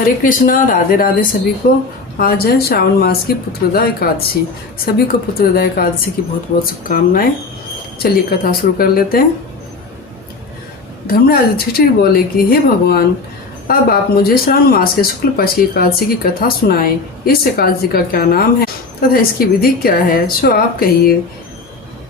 हरे कृष्णा, राधे राधे सभी को। आज है श्रावण मास की पुत्रदा एकादशी। सभी को पुत्रदा एकादशी की बहुत बहुत शुभकामनाएं। चलिए कथा शुरू कर लेते हैं। धर्मराज युधिष्ठिर बोले कि हे भगवान, अब आप मुझे श्रावण मास के शुक्ल पक्ष की एकादशी की कथा सुनाएं। इस एकादशी का क्या नाम है तथा इसकी विधि क्या है, सो आप कहिए।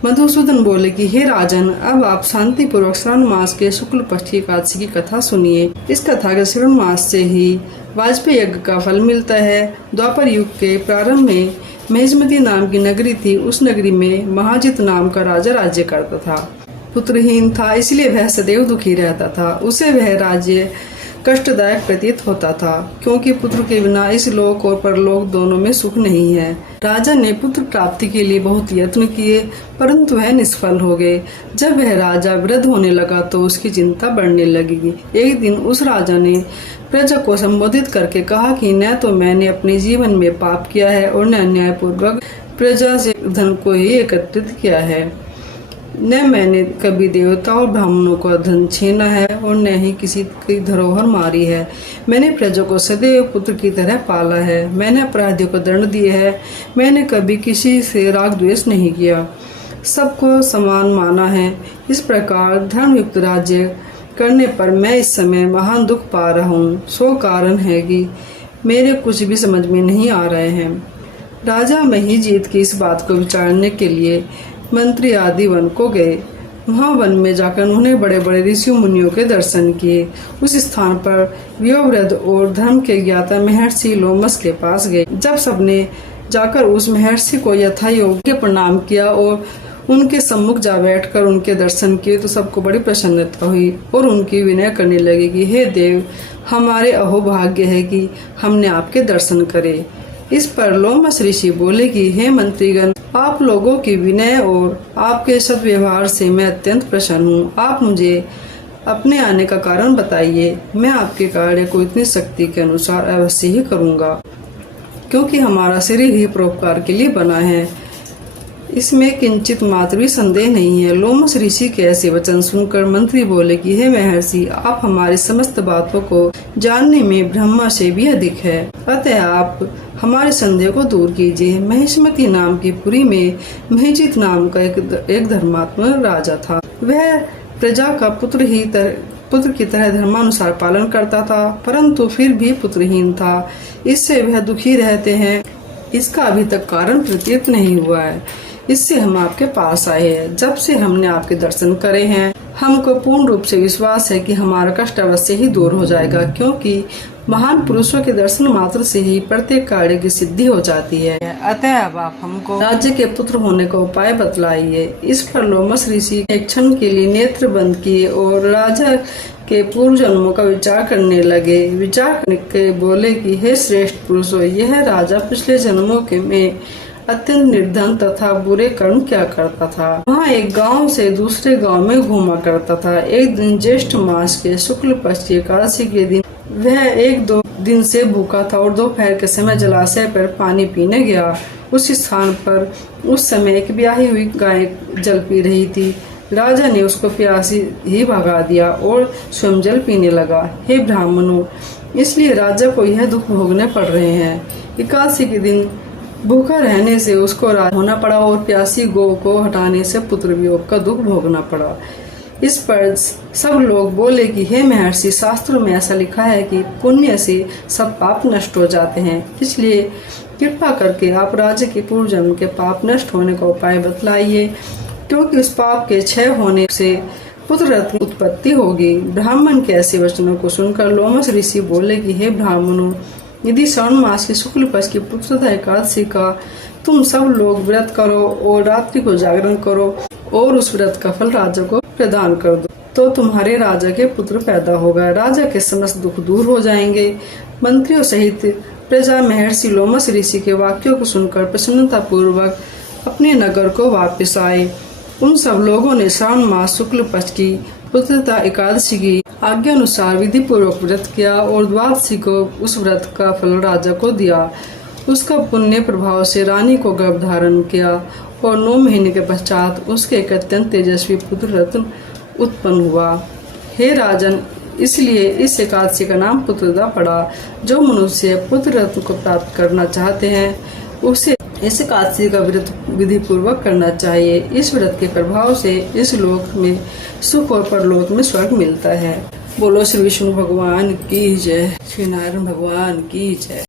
मधुसूदन बोले कि हे राजन, अब आप शांति पूर्वक श्रावण मास के शुक्ल पक्ष की एकादशी की कथा सुनिए। इस कथा के श्रावण मास से ही वाजपेयी यज्ञ का फल मिलता है। द्वापर युग के प्रारंभ में महिष्मती नाम की नगरी थी। उस नगरी में महाजित नाम का राजा राज्य करता था। पुत्रहीन था, इसलिए वह सदैव दुखी रहता था। उसे वह राज्य कष्टदायक प्रतीत होता था, क्योंकि पुत्र के बिना इस लोक और परलोक दोनों में सुख नहीं है। राजा ने पुत्र प्राप्ति के लिए बहुत यत्न किए, परंतु वह निष्फल हो गए। जब वह राजा वृद्ध होने लगा तो उसकी चिंता बढ़ने लगी। एक दिन उस राजा ने प्रजा को संबोधित करके कहा कि न तो मैंने अपने जीवन में पाप किया है और न न्यायपूर्वक प्रजा से धन को ही एकत्रित किया है। न मैंने कभी देवता और ब्राह्मणों का धन छीना है और न ही किसी की धरोहर मारी है। मैंने प्रजा को सदैव पुत्र की तरह पाला है। मैंने अपराधियों को दंड दिए है। मैंने कभी किसी से राग द्वेष नहीं किया, सबको समान माना है। इस प्रकार धर्मयुक्त राज्य करने पर मैं इस समय महान दुख पा रहा हूँ। सो कारण है कि मेरे कुछ भी समझ में नहीं आ रहे हैं। राजा महिजीत की इस बात को विचारने के लिए मंत्री आदि वन को गए। वहाँ वन में जाकर उन्होंने बड़े बड़े ऋषि मुनियों के दर्शन किए। उस स्थान पर वयोवृद्ध और धर्म के ज्ञाता महर्षि लोमस के पास गए। जब सबने जाकर उस महर्षि को यथा योग्य प्रणाम किया और उनके सम्मुख जा बैठकर उनके दर्शन किए तो सबको बड़ी प्रसन्नता हुई और उनकी विनय करने लगे कि हे देव, हमारे अहोभाग्य है कि हमने आपके दर्शन करे। इस पर लोमस ऋषि बोले कि हे मंत्रीगण, आप लोगों की विनय और आपके सद्व्यवहार से मैं अत्यंत प्रसन्न हूँ। आप मुझे अपने आने का कारण बताइए। मैं आपके कार्य को इतनी शक्ति के अनुसार अवश्य ही करूँगा, क्योंकि हमारा शरीर ही परोपकार के लिए बना है। इसमें किंचित मात्र भी संदेह नहीं है। लोमस ऋषि के ऐसे वचन सुनकर मंत्री बोले कि हे महर्षि, आप हमारी समस्त बातों को जानने में ब्रह्मा से भी अधिक है, अतः आप हमारे संदेह को दूर कीजिए। महिष्मती नाम की पुरी में महिजित नाम का एक धर्मात्मा राजा था। वह प्रजा का पुत्र की तरह धर्मानुसार पालन करता था, परंतु फिर भी पुत्रहीन था। इससे वह दुखी रहते हैं। इसका अभी तक कारण प्रतीत नहीं हुआ है। इससे हम आपके पास आए हैं। जब से हमने आपके दर्शन करे हैं, हमको पूर्ण रूप से विश्वास है कि हमारा कष्ट अवश्य ही दूर हो जाएगा, क्योंकि महान पुरुषों के दर्शन मात्र से ही प्रत्येक कार्य की सिद्धि हो जाती है। अतः अब आप हमको राज्य के पुत्र होने का उपाय बतलाइए। इस पर लोमस ऋषि एक क्षण के लिए नेत्र बंद किए और राजा के पूर्व जन्मों का विचार करने लगे। विचार करके बोले कि हे श्रेष्ठ पुरुषों, यह राजा पिछले जन्मों के में अत्यंत निर्धन तथा बुरे कर्म क्या करता था। वहाँ एक गांव से दूसरे गांव में घूमा करता था। एक दिन ज्येष्ठ मास के शुक्ल पक्ष की एकादशी के दिन वह 1-2 दिन से भूखा था और दोपहर के समय जलाशय पर पानी पीने गया। उस स्थान पर उस समय एक ब्याही हुई गाय जल पी रही थी। राजा ने उसको प्यासी ही भगा दिया और स्वयं जल पीने लगा। हे ब्राह्मणों, इसलिए राजा को यह दुख भोगने पड़ रहे हैं। एकादशी के दिन भूखा रहने से उसको राजा होना पड़ा और प्यासी गौ को हटाने से पुत्र वियोग का दुख भोगना पड़ा। इस पर सब लोग बोले कि हे महर्षि, शास्त्रों में ऐसा लिखा है कि पुण्य से सब पाप नष्ट हो जाते हैं, इसलिए कृपा करके आप राज्य के पूर्व जन्म के पाप नष्ट होने का उपाय बतलाइए, क्योंकि उस पाप के क्षय होने से पुत्र रत्न उत्पत्ति होगी। ब्राह्मण के ऐसे वचनों को सुनकर लोमस ऋषि बोले कि हे ब्राह्मणों, यदि श्रावण मास की शुक्ल पक्ष की पुत्रदा एकादशी का तुम सब लोग व्रत करो और रात्रि को जागरण करो और उस व्रत का फल राजा को प्रदान कर दो, तो तुम्हारे राजा के पुत्र पैदा होगा। राजा के समस्त दुख दूर हो जाएंगे। मंत्रियों सहित प्रजा महर्षि लोमस ऋषि के वाक्यों को सुनकर प्रसन्नता पूर्वक अपने नगर को वापस आए। उन सब लोगों ने श्रावण मास शुक्ल पक्ष की पुत्रदा एकादशी की आज्ञा अनुसार विधि पूर्वक व्रत किया और द्वादशी को उस व्रत का फल राजा को दिया। उसका पुण्य प्रभाव से रानी को गर्भ धारण किया और 9 महीने के पश्चात उसके एक अत्यंत तेजस्वी पुत्र रत्न उत्पन्न हुआ। हे राजन, इसलिए इस एकादशी का नाम पुत्रदा पड़ा। जो मनुष्य पुत्र रत्न को प्राप्त करना चाहते हैं उसे इस एकादशी का व्रत विधि पूर्वक करना चाहिए। इस व्रत के प्रभाव से इस लोक में सुख और परलोक में स्वर्ग मिलता है। बोलो श्री विष्णु भगवान की जय, श्री नारायण भगवान की जय।